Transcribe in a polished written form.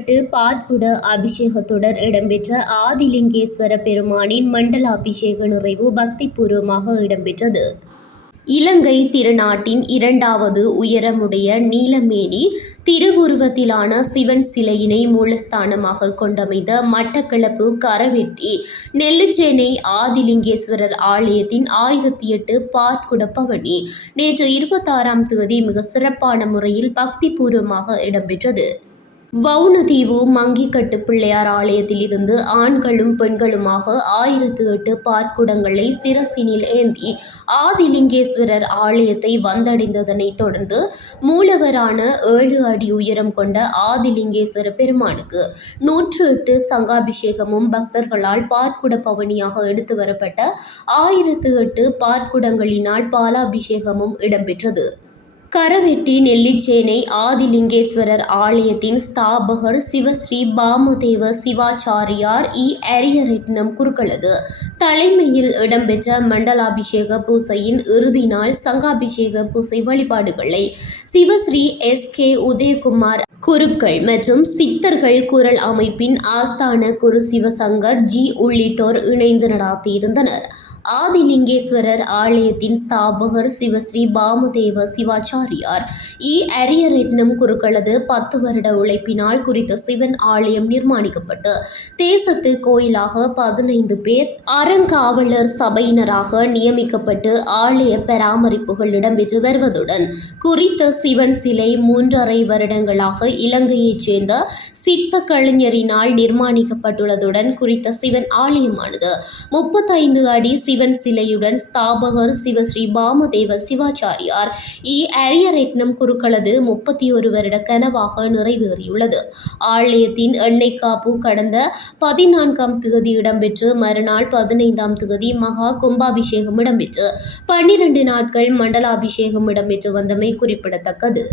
98 பாற்குட அபிஷேக தொடர் இடம்பெற்ற ஆதிலிங்கேஸ்வர பெருமானின் மண்டலாபிஷேக நிறைவு பக்திபூர்வமாக இடம்பெற்றது. இலங்கை திருநாட்டின் இரண்டாவது உயரமுடைய நீலமேனி திருவுருவத்திலான சிவன் சிலையினை மூலஸ்தானமாக கொண்டமைந்த மட்டக்களப்பு கரவெட்டி நெல்லிச்சேனை ஆதிலிங்கேஸ்வரர் ஆலயத்தின் 1008 பாற்குட பவனி நேற்று 26ஆம் தேதி மிக சிறப்பான முறையில் பக்திபூர்வமாக இடம்பெற்றது. வவுணதீவு மங்கிக்கட்டு பிள்ளையார் ஆலயத்தில் இருந்து ஆண்களும் பெண்களுமாக 1008 பாற்குடங்களை சிரசினில் ஏந்தி ஆதிலிங்கேஸ்வரர் ஆலயத்தை வந்தடைந்ததனை தொடர்ந்து மூலவரான 7 அடி உயரம் கொண்ட ஆதிலிங்கேஸ்வர பெருமானுக்கு 108 சங்காபிஷேகமும் பக்தர்களால் பாற்குட பவனியாக எடுத்து வரப்பட்ட 1008 பாற்குடங்களினால் பாலாபிஷேகமும் இடம்பெற்றது. கரவெட்டி நெல்லிச்சேனை ஆதிலிங்கேஸ்வரர் ஆலயத்தின் ஸ்தாபகர் சிவஸ்ரீ பாமதேவ சிவாச்சாரியார் அரியரட்னம் குருக்களது தலைமையில் இடம்பெற்ற மண்டலாபிஷேக பூசையின் இறுதி நாள் சங்காபிஷேக பூசை வழிபாடுகளை சிவஸ்ரீ SK உதயகுமார் குருக்கள் மற்றும் சித்தர்கள் குரல் அமைப்பின் ஆஸ்தான குரு சிவசங்கர் G உள்ளிட்டோர் இணைந்து நடாத்தியிருந்தனர். ஆதிலிங்கேஸ்வரர் ஆலயத்தின் ஸ்தாபகர் சிவஸ்ரீ பாமதேவ சிவாச்சாரியார் அரியரட்னம் குருக்களது 10 வருட உழைப்பினால் குறித்த சிவன் ஆலயம் நிர்மாணிக்கப்பட்டு தேசத்து கோயிலாக 15 பேர் அறங்காவலர் சபையினராக நியமிக்கப்பட்டு ஆலய பராமரிப்புகள் இடம்பெற்று வருவதுடன் குறித்த சிவன் சிலை 3.5 வருடங்களாக இலங்கையைச் சேர்ந்த சிற்ப கலைஞரினால் நிர்மாணிக்கப்பட்டுள்ளதுடன் குறித்த சிவன் ஆலயமானது 35 அடி சிவன் சிலையுடன் ஸ்தாபகர் சிவஸ்ரீ பாமதேவ சிவாச்சாரியார் அரியரட்னம் குருக்களது 31 வருட கனவாக நிறைவேறியுள்ளது. ஆலயத்தின் எண்ணெய் காப்பு கடந்த 14ஆம் தேதி இடம்பெற்று மறுநாள் 15ஆம் தேதி மகா கும்பாபிஷேகம் இடம்பெற்று 12 நாட்கள் மண்டலாபிஷேகம் இடம்பெற்று வந்தமை குறிப்பிடத்தக்கது.